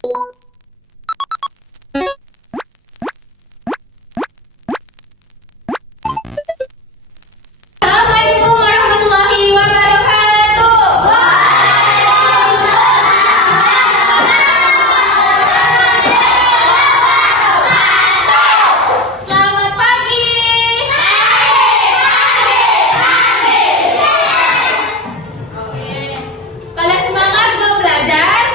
Assalamualaikum warahmatullahi wabarakatuh. Selamat pagi. Oke. Pada semangat mau belajar?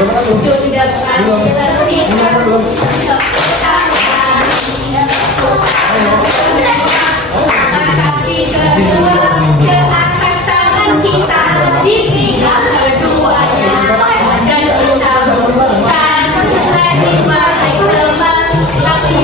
sudah berani lebih kaki kedua ke atas tangan kita dipegang keduanya dan kita bukan lagi baik teman tapi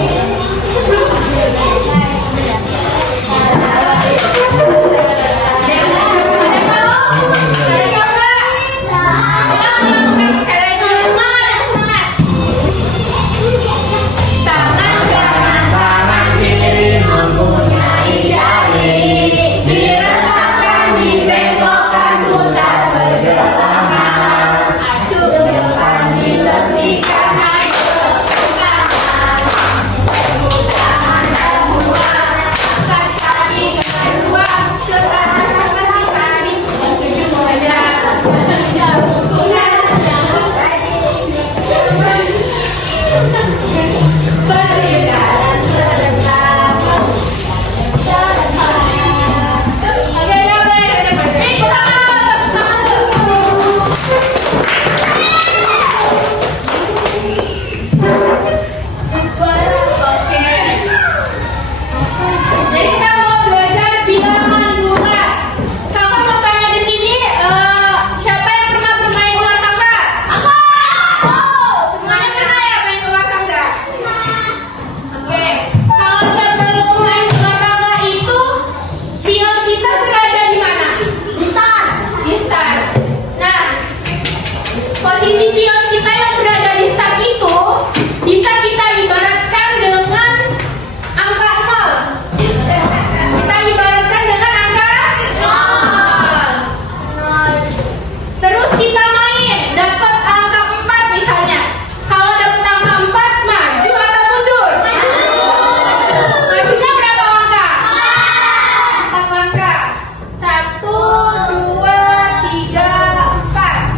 posisi pilot kita yang berada di start itu bisa kita ibaratkan dengan angka 0. Kita ibaratkan dengan angka 0. Terus kita main, dapat angka 4 misalnya. Kalau dapat angka 4, maju atau mundur? Majunya berapa langkah? 4 langkah. 1, 2, 3, 4.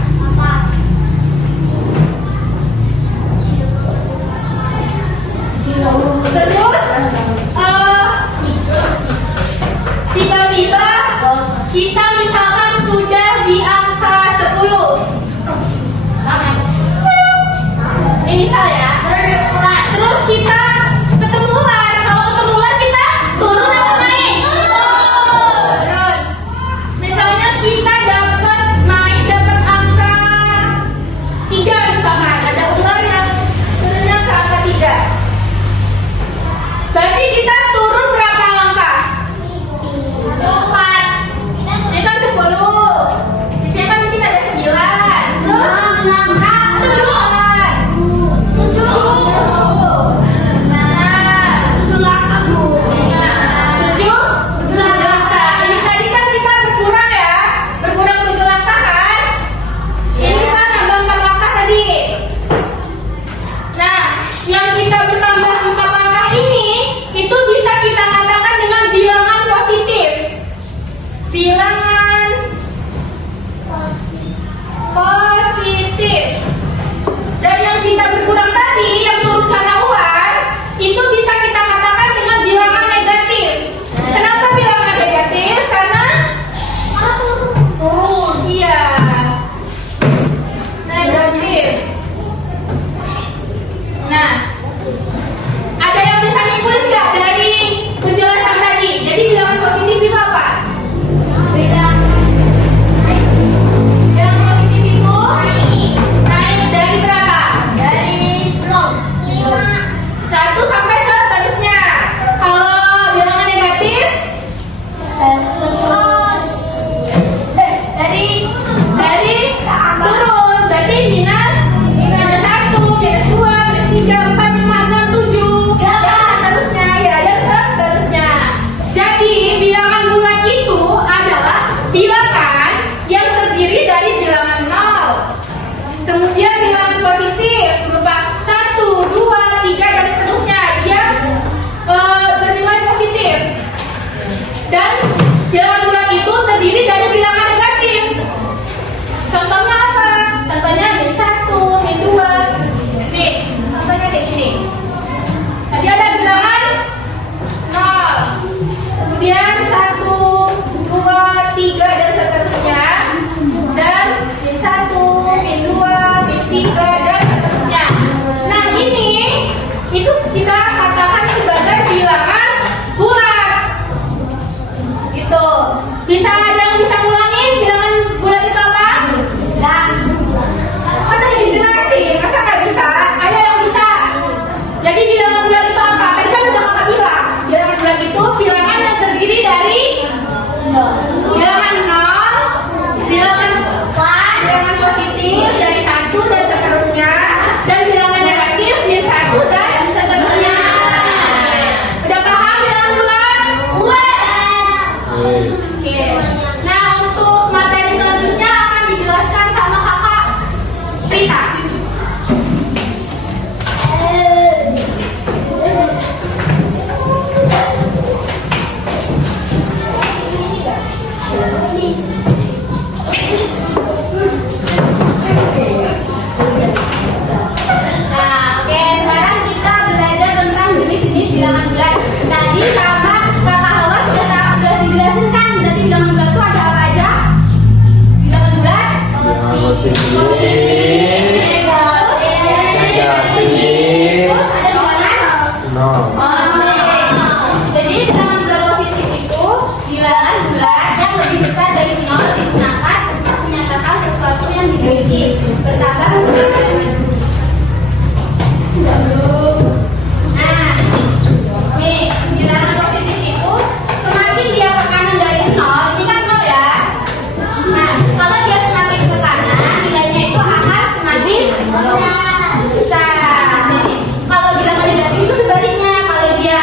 Terus tiba-tiba kita misalkan sudah di angka 10. Ini misal ya. Terus kita ketemuan. Kalau ketemuan kita turun atau naik? Turun. Misalnya kita dapat angka 3 misalkan. Ada ular yang turunnya ke angka 3. Berarti kita turun berapa langkah? 4. Ini kan 10. Di sini kan mungkin ada 9. Terus langkah 7. 7 langkah, Bu. 7 langkah. Ini tadi kan kita berkurang ya. Berkurang 7 langkah kan? Ini kita nambah 4 langkah tadi. Nah, yang kita bertambah 4 langkah ini itu bisa kita katakan dengan bilangan positif. Bilangan positif. positif, negatif, nol. Jadi bilangan bulat positif itu bilangan bulat yang lebih besar dari 0 digunakan untuk menyatakan sesuatu yang dimiliki bertambah dengan maju. Nah, nih bilangan positif itu semakin dia ke kanan dari 0, ini kan 0 ya. Nah, kalau dia semakin ke kanan, nilainya itu akan semakin besar. Jadi, kalau bilangan negatif itu sebaliknya, kalau dia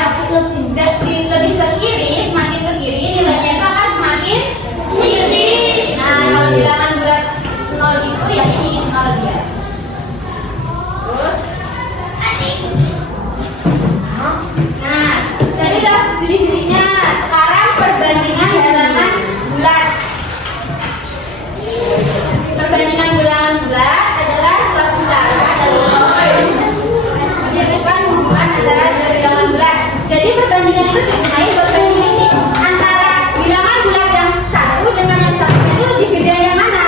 lebih ke kiri, semakin ke kiri, nilainya itu akan semakin sedikit. Nah, kalau bilangan bulat 0 itu ya ini 0 dia. Terus, nah, tadi udah jenis-jenisnya. Sekarang perbandingan bilangan bulat. Perbandingan bilangan bulat adalah suatu cara dalam menentukan hubungan antara dua bilangan bulat. Jadi perbandingan itu digunakan buat bandingin antara bilangan bulat yang satu dengan yang satu itu lebih gede yang mana.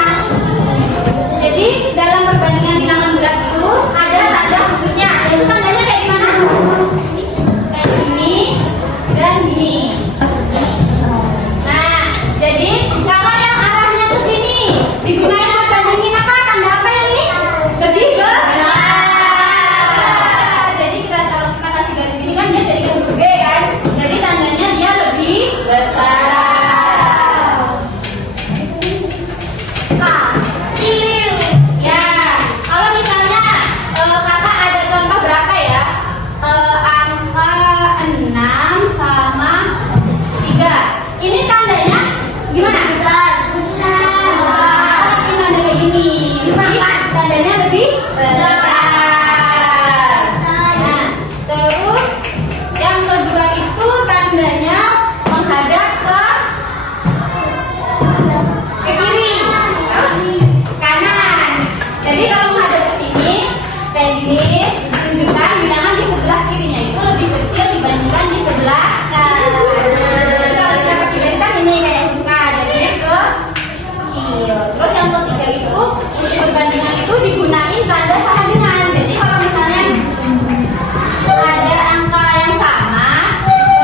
Jadi dalam perbandingan bilangan bulat itu ada tanda khususnya. Itu tandanya kayak gimana? Kayak gini dan gini. Nah, jadi kalau yang arahnya ke sini digunakan buat bandingin apa? Tanda apa yang ini? Lebih besar. Jadi kalau kita kasih garis ini kan dia jadi huruf B kan? Jadi tandanya dia lebih besar. Ya, kalau misalnya kakak ada contoh berapa ya? Angka 6 sama 3. Ini tandanya gimana? Besar. Ini tanda kayak gini. Tandanya lebih besar. Nah, terus yang kedua itu tandanya menghadap ke kiri, kanan. Jadi kalau menghadap ke sini kayak gini, tunjukkan bilangan di sebelah kirinya itu lebih kecil dibandingkan di sebelah kanan. Jadi kalau kita kasih garisan ini kayak buka, jadi kecil. Terus yang ketiga itu untuk perbandingan itu digunain tanda sama dengan. Jadi kalau misalnya ada angka yang sama,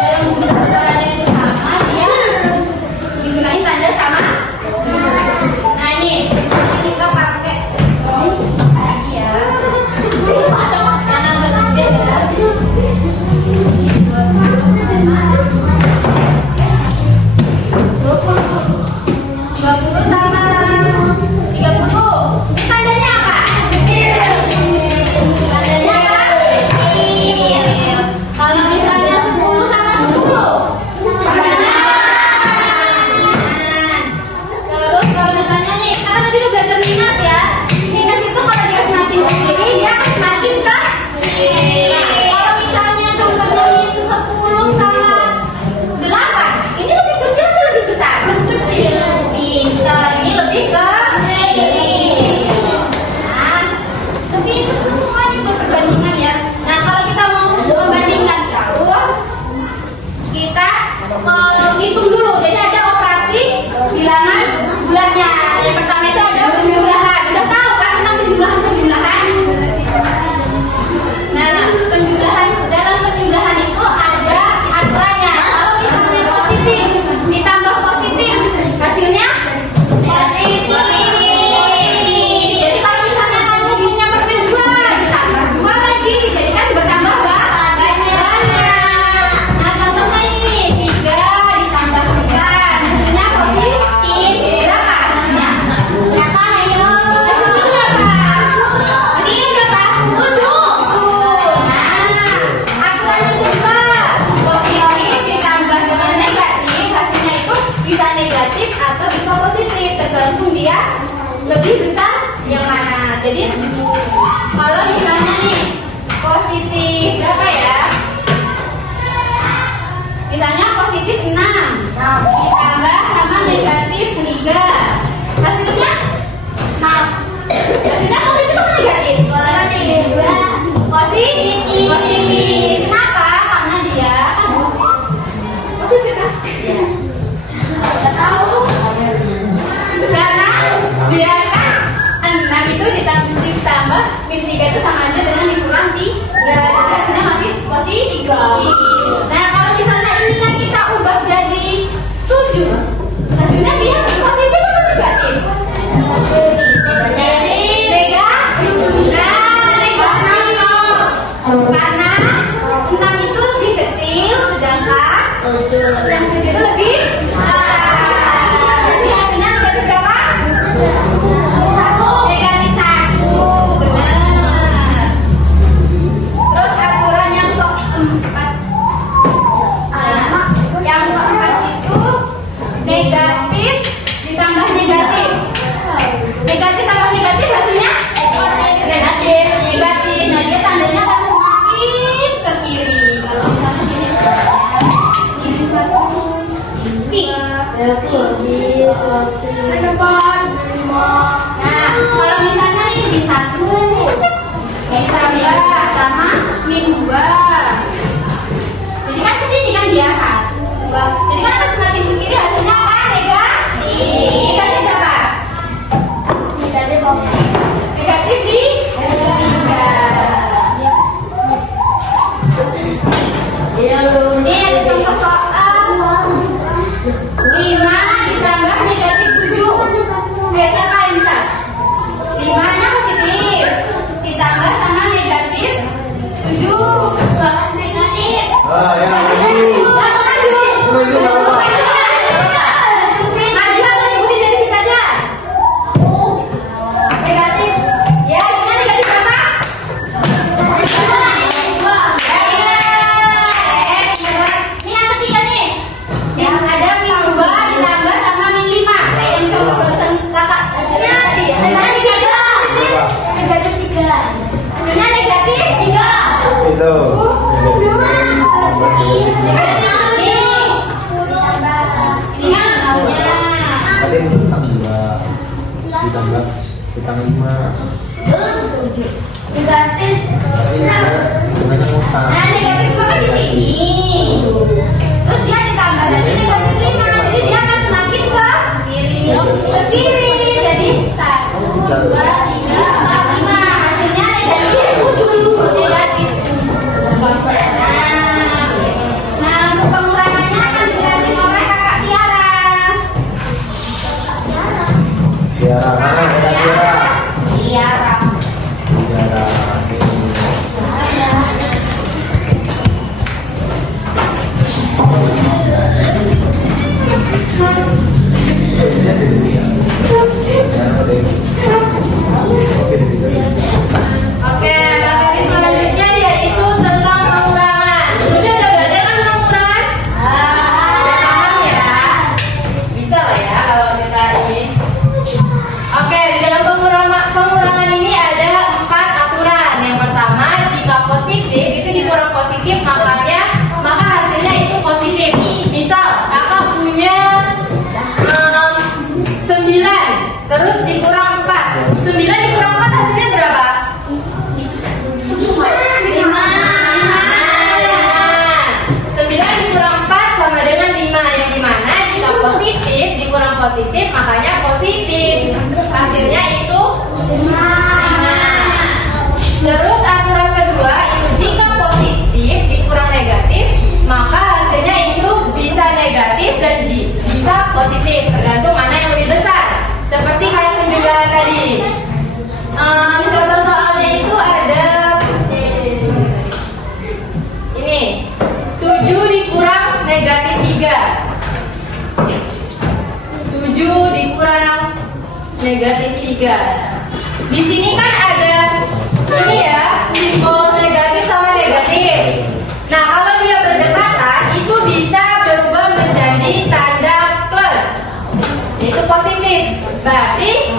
yang besarnya itu sama, dia digunain tanda sama. Nah ini kita pakai lagi ya. Mana berbeda ya? 20 sama 30. Ini tandanya apa? Tandanya apa? Kalau misalnya 10 sama 10. Terus kalau misalnya nih, kita tadi udah belajar minus ya. Minus itu kalau dia semakin ke kiri, dia akan semakin ke kiri. Kalau misalnya contohnya minus 10 sama 8, ini lebih kecil atau lebih besar? Lebih kecil. Pintar, ini lebih ke kiri. Nah, tapi itu semua nih buat perbandingan ya. Nah, kalau kita mau membandingkan itu, kita hitung dulu. Jadi ada operasi bilangan bulatnya. Yang pertama itu ada penjumlahan. Udah tahu kan tentang penjumlahan? Nah, penjumlahan, dalam penjumlahan itu ada aturannya. Kalau misalnya positif ditambah positif, hasilnya positif. Jadi kalau misalnya kamu punya permen 2 ditambah 2 lagi, jadi kan bertambah banyak. Nah, contohnya ini 3 ditambah 9, hasilnya positif. Berapa? Berapa? Ayo. Hasilnya berapa? Hasilnya berapa? 7. Nah, aturannya siapa? Positif ditambah dengan negatif, hasilnya itu bisa negatif atau bisa positif, tergantung dia lebih besar yang mana. Jadi kalau misalnya nih positif berapa ya? Misalnya positif 6 ditambah sama negatif 3, hasilnya hasilnya positif atau negatif? Positif. Kenapa? Karena dia kan positif kan? Nggak tahu. Karena dia kan min 3 itu sama aja dengan dikurang 3. Jadi hasilnya masih positif. Nah, kalau misalnya ini kan kita ubah jadi 7, hasilnya dia positif atau negatif? Jadi negatif. Nah, negatif. Karena 6 itu lebih kecil, sedangkan 7 itu lebih besar. Jadi hasilnya negatif berapa? Negatif 1. Benar. Terus aturan yang keempat. Yang keempat itu negatif ditambah negatif. Negatif tambah negatif hasilnya negatif. Negatif. Nah, dia tandanya akan semakin ke kiri. Kalau misalnya gini, ini 1, 2, nah, kalau misalnya ini di 1 ditambah sama min 2. Jadi kan kesini kan dia 1, 2. Jadi kan akan semakin ke kiri hasilnya akan negatif. Negatif berapa? Negatif di 3. Ini ada contoh soal 5 ditambah negatif 7. Siapa yang bisa? 5-nya positif ditambah sama negatif 7. Negatif. Ya. Maju atau nyebutin dari situ aja? Negatif. Ya, ini negatif berapa? Ini yang ketiga nih. Yang ada min 2 ditambah sama min 5. Kayak yang contoh barusan kakak. Hasilnya tadi. Hasilnya negatif 3. Hasilnya negatif 3. Itu. Tadi ditambah 2 ditambah 5. Negatif. Gimana utang? Nah, negatif itu kan di sini. Terus dia ditambah lagi negatif 5. Jadi dia akan semakin ke kiri. Ke kiri. Jadi 1, 2, 3, 4, 5. Hasilnya negatif 7. Negatif 7. Nah, untuk pengurangannya akan dijelasin oleh kakak Tiara. Tiara mana? Tiara. Tiara. Tiara. Oke, materi selanjutnya yaitu tentang pengurangan. Udah belajar kan tentang pengurangan? Paham ya? Bisa lah ya kalau kita ini. Oke, di dalam pengurangan ini ada 4 aturan. Yang pertama, jika positif itu dikurang positif maka hasilnya itu positif. Misal kakak punya 9 terus dikurang 4. 9 dikurang 4 hasilnya berapa? 5. 9 dikurang 4 sama dengan 5. Yang dimana jika positif dikurang positif makanya positif. Hasilnya itu 5. Terus aturan kedua itu jika positif dikurang negatif maka hasilnya itu bisa negatif dan bisa positif, tergantung mana yang lebih besar. Seperti kayak 9 tadi. Contoh soalnya itu ada ini 7 dikurang negatif 3. 7 dikurang negatif 3. Di sini kan ada ini ya, simbol negatif sama negatif. Nah, kalau dia berdekatan itu bisa berubah menjadi tanda plus. Itu positif. Berarti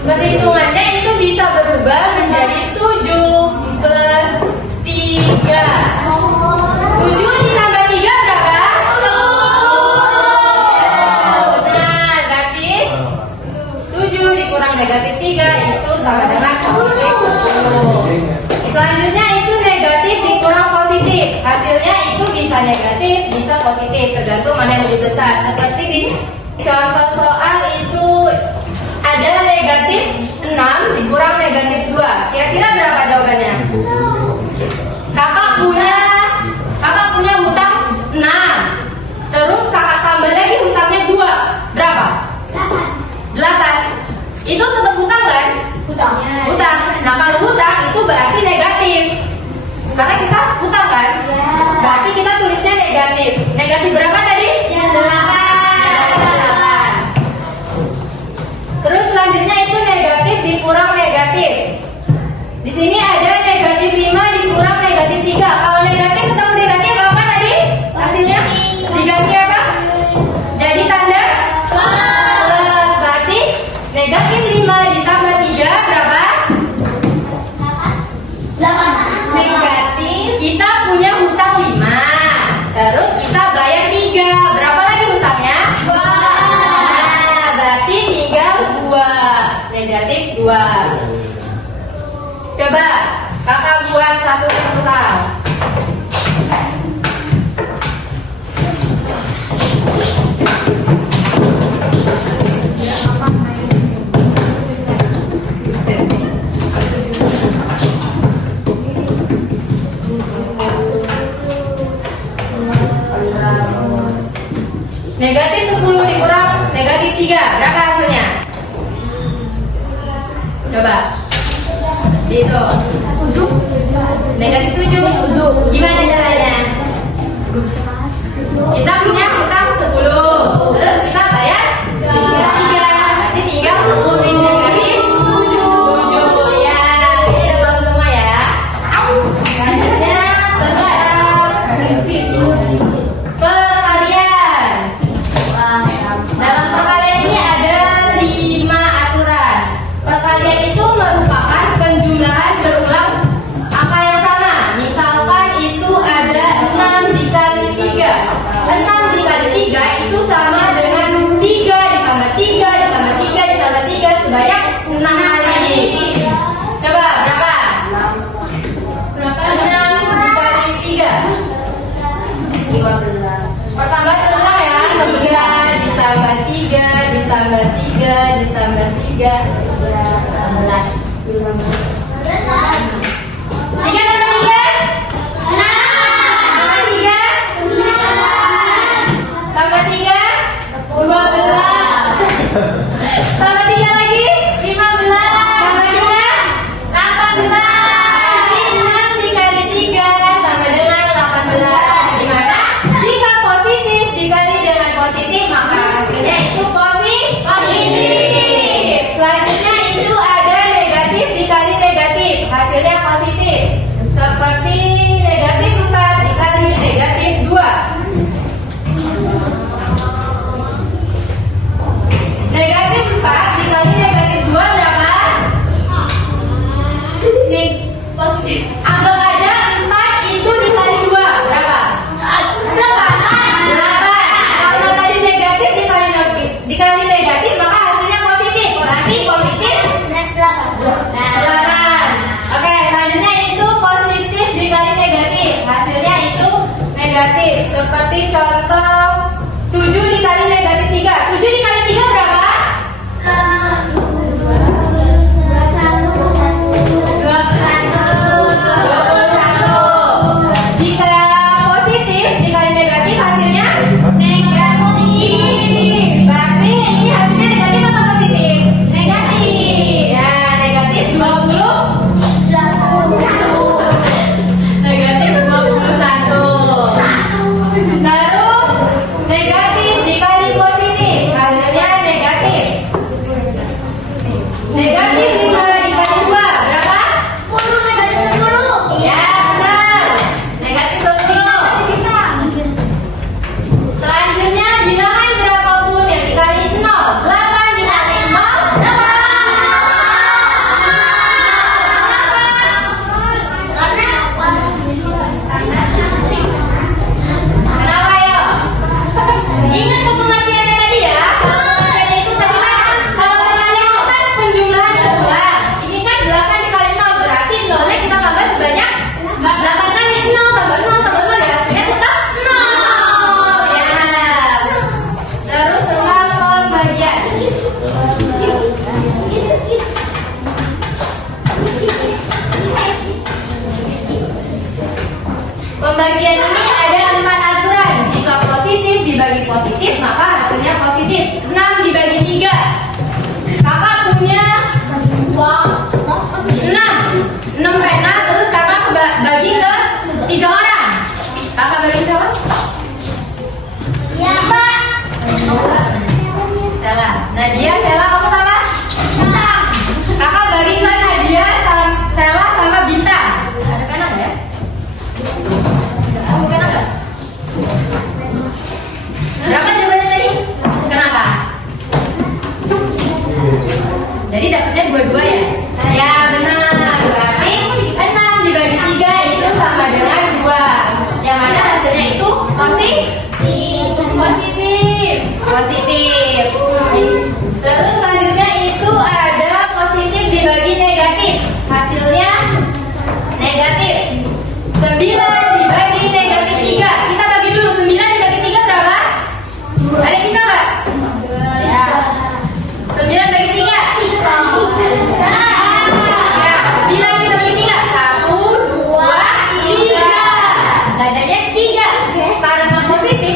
perhitungannya itu bisa berubah menjadi 7 plus 3. 7 ditambah 3 berapa? 10. Benar, berarti 7 dikurang negatif 3 itu sama dengan positif 10. Selanjutnya itu negatif dikurang positif. Hasilnya itu bisa negatif, bisa positif, tergantung mana yang lebih besar. Seperti di contoh soal itu ada negatif 6 dikurang negatif 2. Kira-kira Itu tetap hutang kan? Hutang. Nah kalau hutang itu berarti negatif. Karena kita hutang kan? Berarti kita tulisnya negatif. Negatif berapa tadi? 8. Terus selanjutnya itu negatif dikurang negatif. Di sini ada negatif 5 dikurang negatif 3. Kalau negatif ketemu negatif apa tadi? Hasilnya diganti apa? Jadi tanda plus. Berarti negatif 5 ditambah 3 berapa? 8. Negatif. Kita punya hutang 5. Terus kita bayar 3. Berapa lagi hutangnya? 2. Nah, berarti tinggal 2. Negatif 2. Coba kakak buat satu total. Negatif 10 dikurang negatif 3. Berapa hasilnya? Coba. Itu 7. Negatif 7. Gimana caranya? Kita punya hutang 10. Terus kita bayar 3. Berarti tinggal negatif 7. Ya, ini udah bagus semua ya. Selanjutnya tentang prinsip perkalian. Dalam perkalian ini ada 5 aturan. Perkalian itu merupakan penjumlahan berulang angka yang sama. Misalkan itu ada 6 dikali 3. 6 dikali 3 itu sama dengan 3 ditambah 3 ditambah 3 ditambah 3 sebanyak 6 kali. Coba berapa? 6 dikali 3. 15. Pertambahan berulang ya. 3 ditambah 3 ditambah 3 ditambah 3 3 tambah 3 tambah 3 12 tambah 3 lagi 15 tambah 3 18. 6 dikali 3 sama dengan 18. Gimana? Jika positif dikali dengan positif maka hasilnya itu positif. Selanjutnya itu ada negatif dikali negatif, hasilnya positif. Seperti negatif 4 dikali negatif 2. Negatif 4 dikali negatif 2 berapa? Positif. Anggap aja 4 itu dikali 2 berapa? 8. Kalau tadi negatif dikali negatif maka hasilnya positif. Berarti positif 8. Oke, selanjutnya itu positif dikali negatif, hasilnya itu negatif. Seperti contoh 7 dikali negatif 3. 7 dikali 3 berapa? 21. Jika positif dikali negatif hasilnya negatif. Berarti ini hasilnya negatif atau positif? Negatif. Ya, negatif 21. Negatif 21. Terus negatif dikali positif hasilnya negatif. Negatif 5 dikali 2 berapa? 10. Ya benar. Negatif 10. Selanjutnya bilangan berapapun yang dikali 0. 8 dikali 0 Kenapa ya? Ingat pengertiannya tadi ya. Pengertiannya itu tadi kan kalau perkalian itu kan penjumlahan berulang. Ini kan 8 dikali 0 berarti 0-nya kita tambah sebanyak 8 kali 0 tambah 0 tambah 0 ya hasilnya tetap 0. Ya. Terus tentang pembagian. Pembagian ini ada 4 aturan. Jika positif dibagi positif maka hasilnya positif. 6 dibagi 3. Kakak punya 6 pena, terus kakak bagi ke 3 orang. Kakak bagi siapa? Iya, Pak. Stella. Nadia, Stella, kamu sama? Bintang. Kakak bagi ke Nadia, Stella, sama Bintang. Ada pena nggak ya? Kamu pena nggak? Berapa jawabannya tadi? Kenapa? Jadi dapatnya 22 ya? Ya benar. Berarti 6 dibagi 3 itu sama dengan 2. Yang mana hasilnya itu positif. Terus selanjutnya itu ada positif dibagi negatif. Hasilnya negatif. 9 dibagi negatif 3. Kita bagi dulu 9 dibagi 3 berapa? Ada yang bisa nggak? Ya. 9 bagi 3. Ya, 9 kita bagi 3. 1, 2, 3. Dadanya 3. Karena positif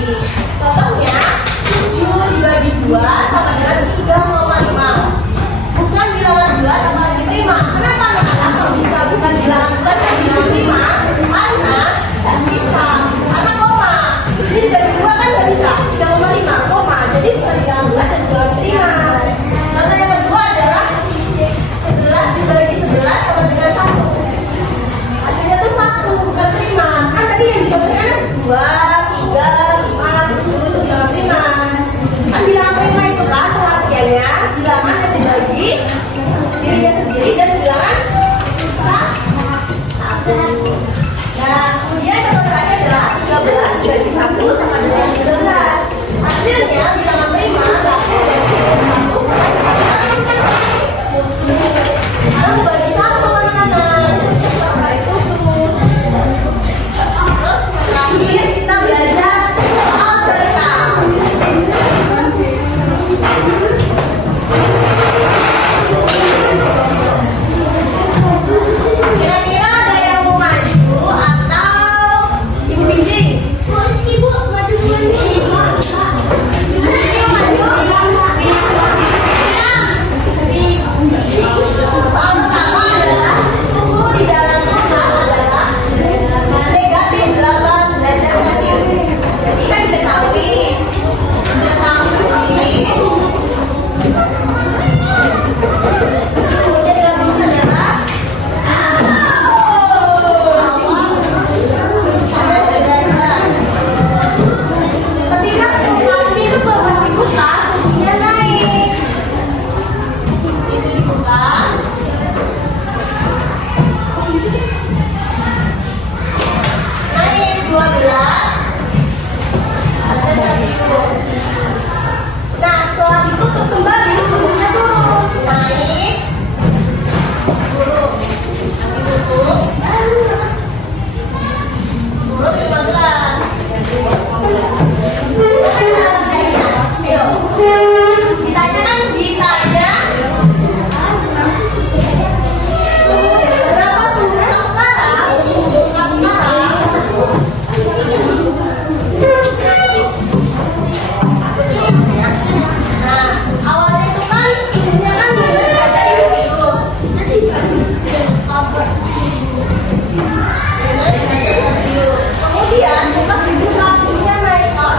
sendiri. Contohnya, 7 dibagi 2 sama dengan 3,5. Bukan bilangan 2 tambah lagi prima. Kenapa anak-anak kalau bisa bukan bilangan 2 dan bilangan prima? Karena tidak bisa. Karena koma. 7 dibagi 2 kan nggak bisa. 3,5 koma. Jadi bukan bilangan 2 dan bilangan prima. Contoh yang kedua adalah 11 dibagi 11 sama dengan 1. Hasilnya tuh 1, bukan prima. Kan tadi yang dicontohkan 2, 3, 5, 7 itu bilangan prima. Kan bilangan prima itu kan perhatiannya bilangan yang dibagi dirinya sendiri dan bilangan satu. Nah, kemudian yang terakhir adalah 13 dibagi 1 sama dengan 13. Hasilnya bilangan prima tapi dari 1 khusus. Lalu bagi 1 anak-anak khusus. Terus terakhir kita belajar soal cerita. Kira-kira ada yang mau maju atau ibu bimbing? Ibu maju dulu. Soal pertama adalah suhu di dalam rumah adalah negatif 8 derajat Celcius. Jadi kan diketahui suhunya di dalam rumah adalah ketika kulkas itu kulkas dibuka, suhunya naik. Itu dibuka. Naik 12 derajat Celcius. Nah, setelah ditutup kembali, suhunya turun. Naik, turun, ditutup, turun 15. Ayo, ditanya kan? Ditanya suhu berapa suhu sekarang? Suhu sekarang. Nah, awalnya itu kan suhunya kan 12 derajat Celcius. 12 derajat Celcius. Kemudian setelah dibuka suhunya naik ke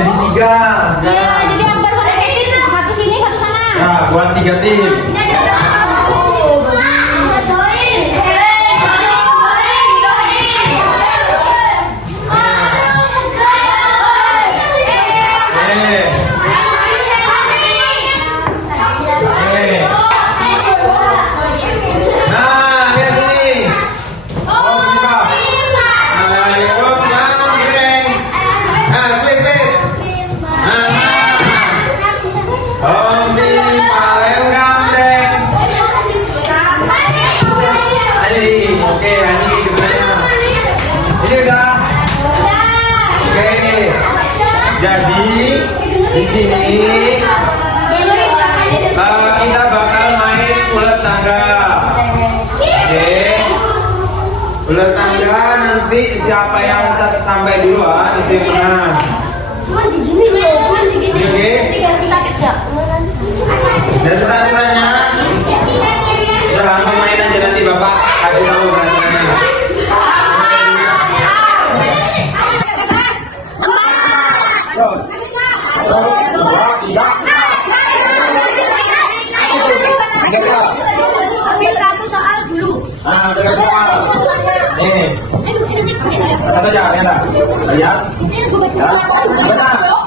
jadi 3 Iya, sekarang. jadi yang berhenti satu sini, satu sana. Nah, buat 3 tim. Nah, lihat sini. Oh, buka. Nah, lihat yang miring. Nah, split. Om si paling ganteng. Ani, oke, Ani gimana? Ini udah. Oke. Jadi di sini kita bakal main ulet tangga. Oke. Ulet tangga nanti siapa yang sampai duluan itu yang menang. Oke. Dan peraturannya udah langsung main aja nanti Bapak kasih tahu peraturannya. Nah, udah soal. Nih. Kata aja, ya. Lihat.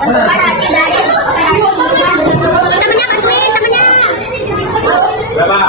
Benar. Temennya bantuin, temennya. Berapa?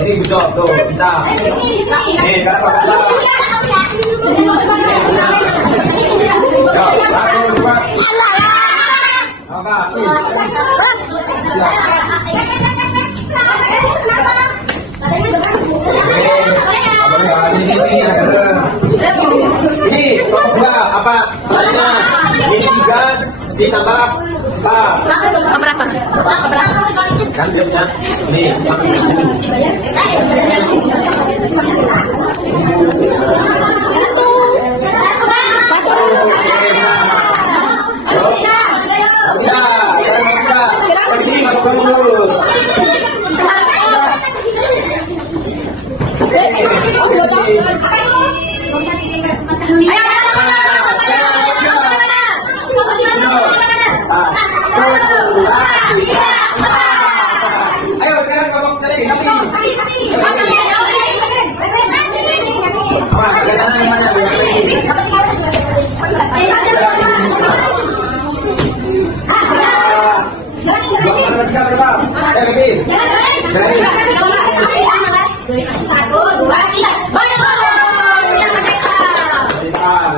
Ini bisa tuh kita. Nih sekarang Bapak jawab. Satu, dua. Apa? Ini kelompok dua apa? Ini 3 ditambah Berapa? kan jamnya. Nih. Ayo sekarang ngomong sendiri. Satu, dua, tiga.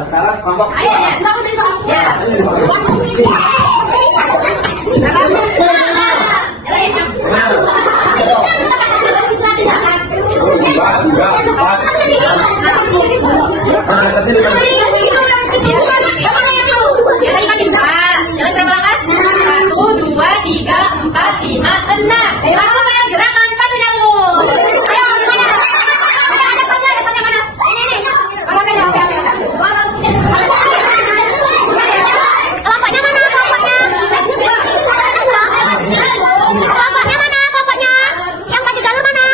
Sekarang kelompok Ayo, ya. Satu, dua, tiga, empat, lima, enam. Langsung kalian gerakan empat kamu. Ayo, mana? Ada mana? Kelompoknya mana? Kelompoknya mana? Kelompoknya yang maju dalam mana?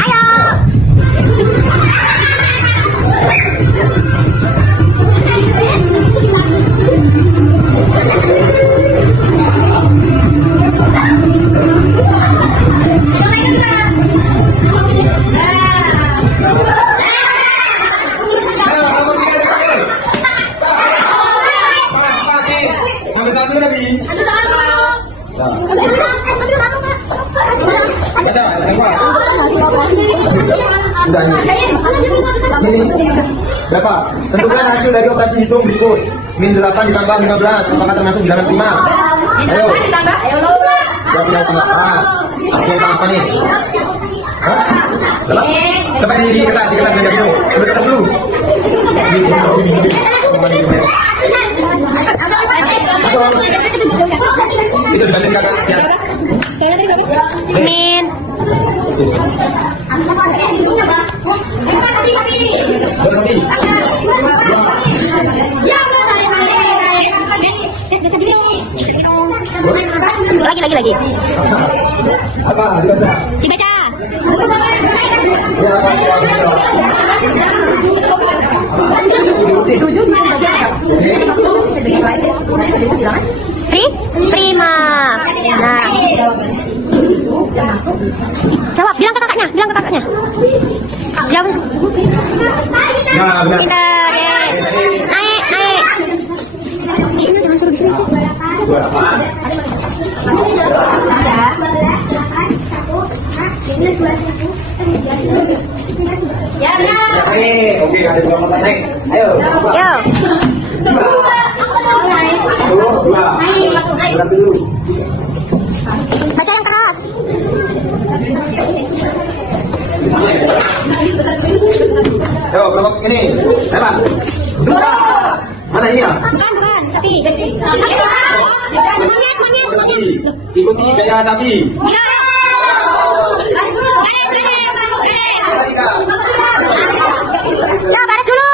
Ayo. Nah. Baca, berapa? Sudah ini. Berapa? Tentukan hasil dari operasi hitung berikut. Min 8 ditambah 15, apakah termasuk bilangan prima? Ayo. Jawab yang sama. Oke, apa nih? Hah? Salah? Coba di kertas beda dulu. Coba kertas dulu. Itu dibanding kata ya. Min. Berarti. Lagi. Apa? Dibaca. Dibaca. Ya, apa? Prima. Nah. Jawab, bilang ke kakaknya. Jawab. Nah, benar. Pintar, ya. Naik. Ini jangan suruh di sini. Berapa? Ya. Oke, ada dua pertanyaan. Ayo. Yo. Dua. Berat dulu. Baca yang keras. Yo, kelompok ini. Berapa? Dua. Mana ini ya? Bukan. Sapi. Monyet. Ikuti gaya sapi. Ya. Ya, baris dulu.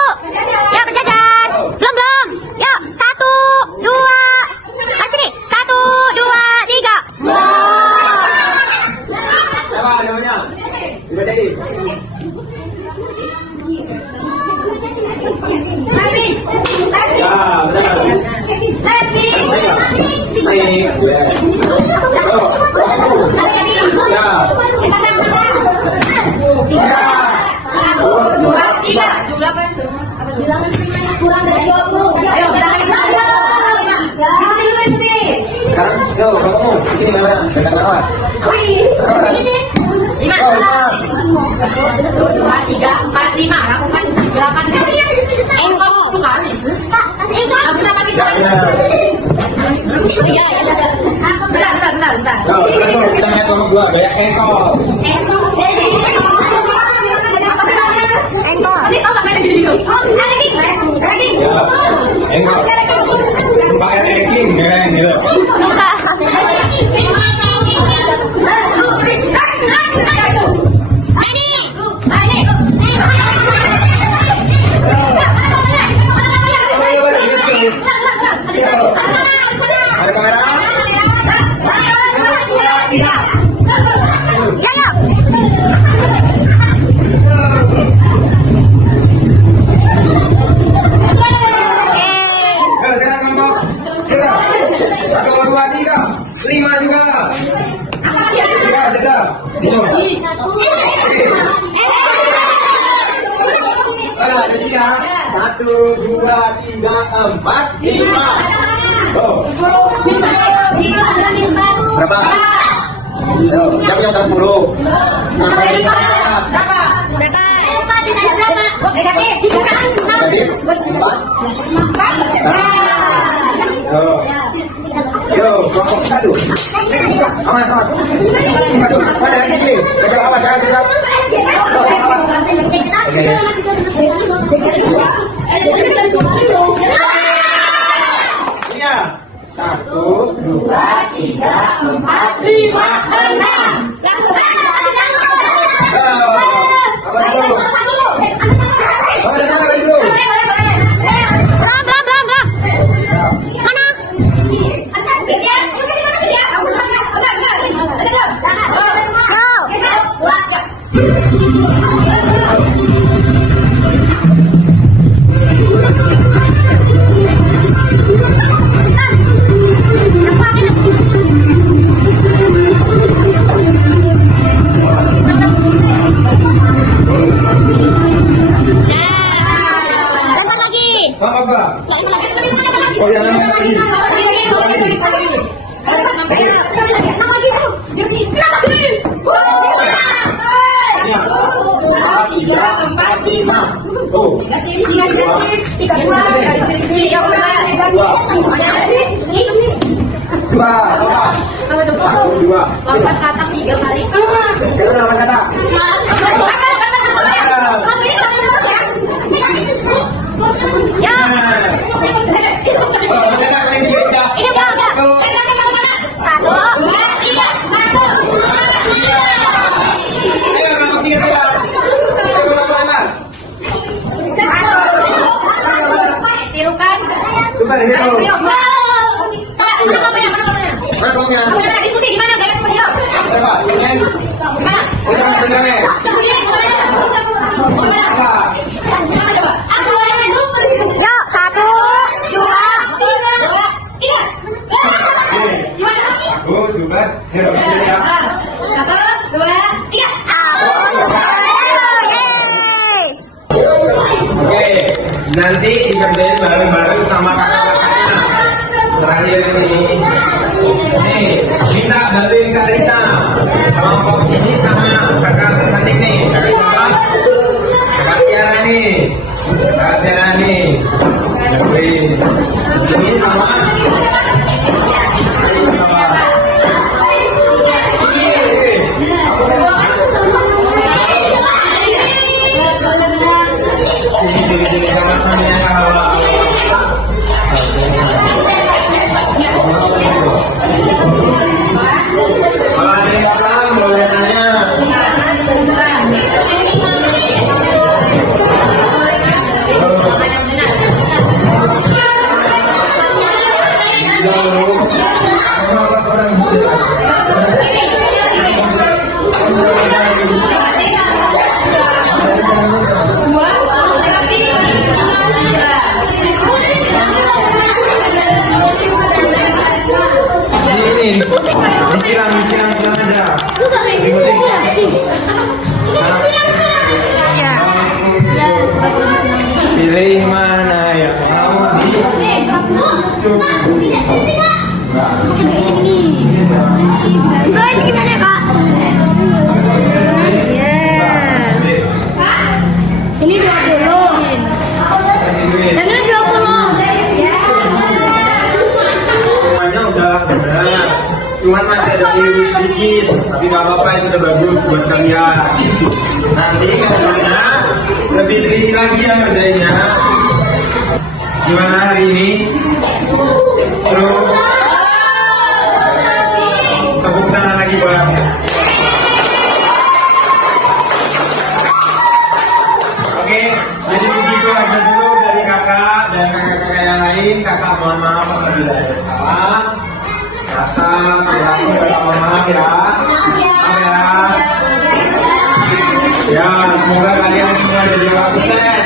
Ya, berjajar. Belum. Yuk, 1, 2. Sini. 1, 2, 3. Apa namanya? Dibacain. Ya, benar. Naik. Ya. Sekarang, yo, kamu sini mana? Pegang awas. 5. Lakukan gerakan engkol kali. Bentar. Yo, sekarang kita lihat kelompok dua, gaya engkol. Ya, engkol. Pakai eging, keren gitu. Ada kamera? Yo, sekarang kelompok. Kita. 1, 2, 3. 5 juga. Sudah. Minum. Ada 3. 1, 2, 3, 4, 5. Oh. Berapa? Yo, siapa yang atas 10? Sampai 5. Jadi 4. Yo, kelompok 1. Awas. Satu. Ada lagi nih. Jaga awas, jangan. Iya. 1, 2, 3, 4, 5, 6. Apa dulu? Apa dah sana dulu? Sama apa? Oh, yang lagi. Oh. Dua. Dua. Lompat katak 3 kali. Kita lawan kata. Ya. Oh, kata main dia. Ini enggak. Satu, dua, tiga. Satu, dua, tiga. Ayo, nama tiga coba. Coba mana? Tirukan. Coba hitung. Mana namanya? Mana namanya? Mana diskusi di mana? Gak ada Coba, ini. Mana? Udah pegangan. Apa? Aku yang itu. Yuk, 1, 2, 3. Gimana? Oh, super. Hero, ya. 1, 2, 3. Oke, nanti dikerjain bareng-bareng sama kakak-kakaknya. Terakhir ini, nih, minta bantuin Kak Rita, kelompok ini sama kakak cantik nih, kakak siapa? Kakak Tiara nih, kakak Tiara nih. Wih, ini sama. Sini sama-sama ya. Kalau ada yang paham, boleh tanya. Ini disilang aja. Pilih mana yang mau Ini 20. Yang ini 20. Semuanya udah benar. Cuman masih ada keliru sedikit, tapi nggak apa-apa, itu udah bagus buat kalian. Nanti kedepannya lebih teliti lagi ya kerjanya. Gimana hari ini? Terus tepuk tangan lagi buat. Oke, jadi begitu aja dulu dari kakak dan kakak-kakak yang lain. Kakak mohon maaf apabila ada salah. Kakak mohon maaf ya. Maaf ya. Ya, semoga kalian semua jadi orang sukses.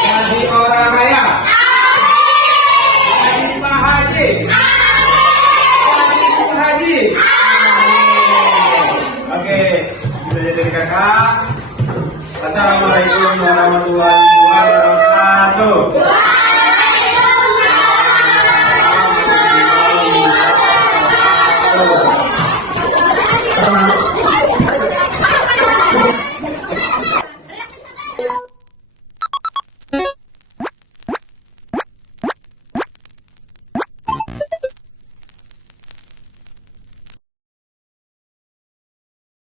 Jadi